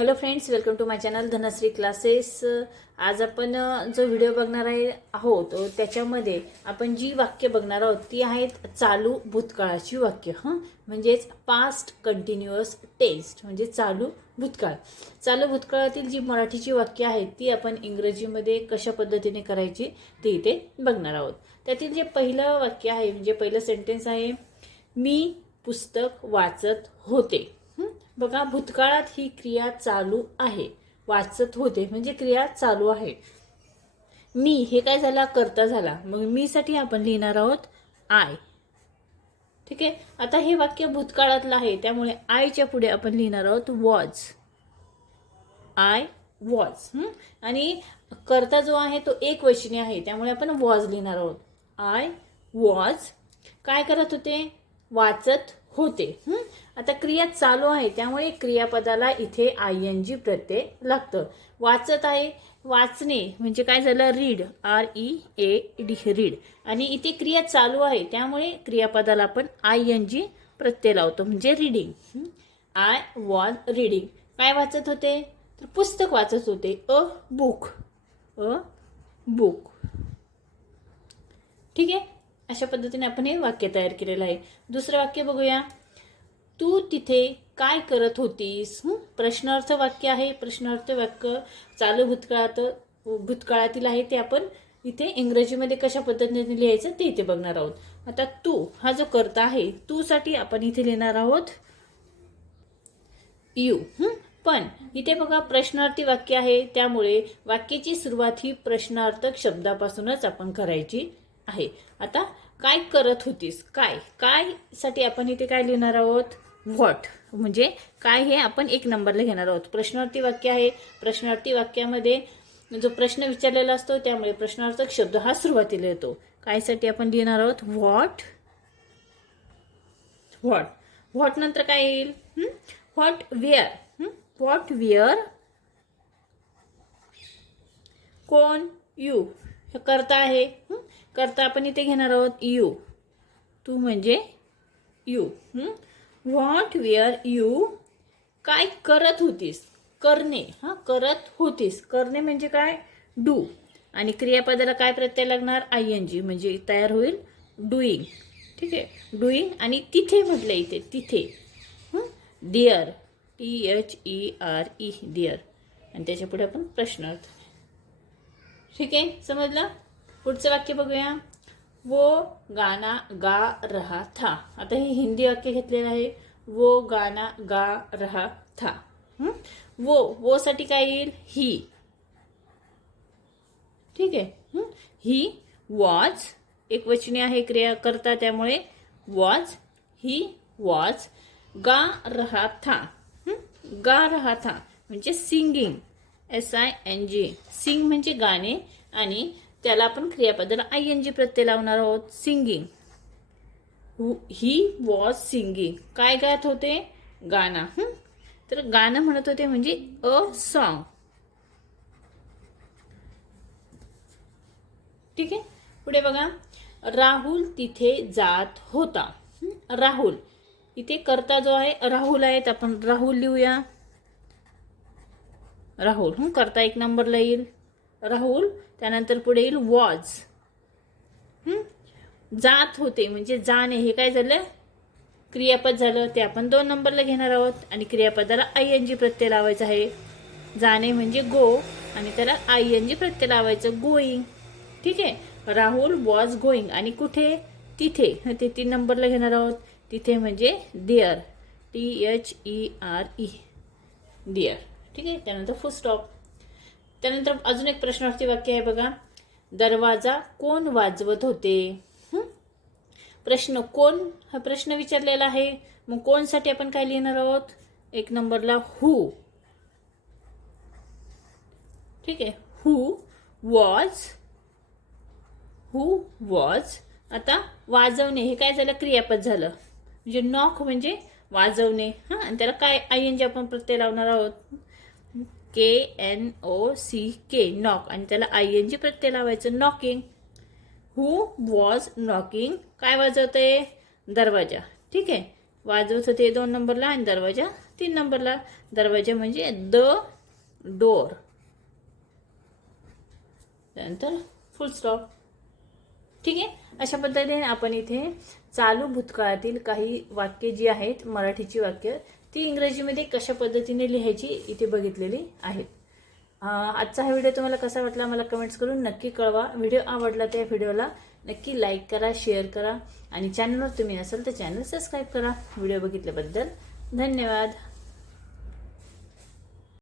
Hello friends welcome to my channel Dhanashree classes आज आपण जो व्हिडिओ बघणार आहे आहोत त्याच्यामध्ये आपण जी वाक्य बघणार आहोत ती आहेत चालू भूतकाळाची वाक्य हां? म्हणजेच पास्ट कंटिन्युअस टेस्ट म्हणजे चालू भूतकाळ. चालू भूतकाळातील जी मराठीची वाक्य आहेत ती आपण इंग्रजीमध्ये कशा पद्धतीने करायची ते इथे बघणार आहोत. त्यातील जे पहिलं वाक्य आहे म्हणजे पहिलं सेंटेन्स आहे मी पुस्तक वाचत होते. बघा भूतकाळात ही क्रिया चालू आहे. वाचत होते म्हणजे क्रिया चालू आहे. मी हे काय झाला? करता झाला. मग मीसाठी आपण लिहिणार आहोत आय. ठीक आहे? आता हे वाक्य भूतकाळातलं आहे त्यामुळे आयच्या पुढे आपण लिहिणार आहोत वॉज. I was. आणि करता जो आहे तो एक वचनी आहे त्यामुळे आपण वॉज लिहिणार आहोत. I was. काय करत होते? वाचत होते. आता क्रिया चालू आहे त्यामुळे क्रियापदाला इथे आय एन जी प्रत्यय लागतं. वाचत आहे वाचणे म्हणजे काय झालं? Read R E A D read आणि इथे क्रिया चालू आहे त्यामुळे क्रियापदाला आपण आय एन जी प्रत्यय लावतो म्हणजे रीडिंग आय वॉज रीडिंग काय वाचत होते? तर पुस्तक वाचत होते. अ बुक अ बुक ठीक आहे? अशा पद्धतीने आपण हे वाक्य तयार केलेलं आहे. दुसरं वाक्य बघूया. तू तिथे काय करत होतीस? प्रश्नार्थ वाक्य आहे. प्रश्नार्थ वाक्य चालू भूतकाळात भूतकाळातील आहे ते आपण इथे इंग्रजीमध्ये कशा पद्धतीने लिहायचं ते इथे बघणार आहोत. आता तू हा जो करता आहे तूसाठी आपण इथे लिहिणार आहोत. यू पण इथे बघा प्रश्नार्थी वाक्य आहे. त्यामुळे वाक्याची सुरुवात ही प्रश्नार्थक शब्दापासूनच आपण करायची. आहे. आता काय करत होतीस? काय? काय साठी आपण इथे काय लिहिणार आहोत? व्हॉट म्हणजे काय हे आपण एक नंबरला घेणार आहोत. प्रश्नार्थी वाक्य आहे. प्रश्नार्थी वाक्यामध्ये जो प्रश्न विचारलेला असतो त्यामुळे प्रश्नार्थक शब्द हा सुरुवातीला येतो. कायसाठी आपण लिहिणार आहोत? व्हॉट व्हॉट व्हॉट नंतर काय येईल? व्हॉट वेअर व्हॉट वेअर कोण? यू हे करता आहे. करता आपण इथे घेणार आहोत यू तू म्हणजे यू व्हॉट वेअर यू काय करत होतीस? करणे. हां? करत होतीस. करणे म्हणजे काय? डू आणि क्रियापदाला काय प्रत्यय लागणार? आय एन जी म्हणजे तयार होईल डुईंग ठीक आहे? डुईंग आणि तिथे म्हटलं इथे. तिथे. There T H E R E there आणि त्याच्या पुढे आपण प्रश्नार्थ ठीक आहे? समजलं? पुढचं वाक्य बघूया. वो गाना गा रहा था. आता हे हिंदी वाक्य घेतलेलं आहे. वो गाना गा रहा था. वो वो साठी काय येईल? ही ठीक आहे. ही? वॉज एक वचने आहे क्रिया करता त्यामुळे वॉज ही वॉज गा रहा था. गा रहा था. म्हणजे singing S I N G sing म्हणजे गाणे आणि त्याला आपण क्रियापदाला आय एन जी प्रत्यय लावणार आहोत सिंगिंग ही वॉज सिंगिंग काय गात होते? गाणं. तर गाणं म्हणत होते म्हणजे अ सॉन्ग ठीक आहे? पुढे बघा. राहुल तिथे जात होता. राहुल. इथे करता जो आहे राहुल आहेत. आपण राहुल लिहूया. राहुल. करता एक नंबरला येईल. राहुल त्यानंतर पुढे येईल वॉज. जात होते म्हणजे जाणे हे काय झालं? क्रियापद झालं ते आपण दोन नंबरला घेणार आहोत. आणि क्रियापदाला आय एन जी प्रत्यय लावायचं आहे. जाणे म्हणजे गो आणि त्याला आय एन जी प्रत्यय लावायचं गोईंग. ठीक आहे? Rahul was going. आणि कुठे? तिथे. ते तीन नंबरला घेणार आहोत. तिथे म्हणजे there T H E R E. There ठीक आहे? त्यानंतर फुल स्टॉप. त्यानंतर अजून एक प्रश्नार्थी वाक्य आहे बघा. दरवाजा कोण वाजवत होते? प्रश्न कोण? हा प्रश्न विचारलेला आहे. मग कोणसाठी आपण काय लिहिणार आहोत? एक नंबरला हु ठीक आहे. हु वॉज हू वॉज आता वाजवणे हे काय झालं? क्रियापद झालं. म्हणजे नॉक म्हणजे वाजवणे. हां? आणि त्याला काय आय एन जे आपण प्रत्यय लावणार आहोत? K N O C K knock आणि त्याला आय एन जी प्रत्यय लावायचं नॉकिंग हू वॉज नॉकिंग काय वाजवते दरवाजा. ठीक आहे? वाजवत होते दोन नंबरला आणि दरवाजा तीन नंबरला. दरवाजा म्हणजे द डोर त्यानंतर फुल स्टॉप ठीक आहे? अशा पद्धतीने आपण इथे चालू भूतकाळातील काही वाक्य जी आहेत मराठीची वाक्य ती इंग्रजीमध्ये कशा पद्धतीने लिहायची इथे बघितलेली आहेत आजचा हा व्हिडिओ तुम्हाला कसा वाटला मला कमेंट्स करून नक्की कळवा. व्हिडिओ आवडला त्या व्हिडिओला नक्की लाईक करा शेअर करा आणि चॅनलवर तुम्ही असाल तर चॅनल सबस्क्राईब करा. व्हिडिओ बघितल्याबद्दल धन्यवाद.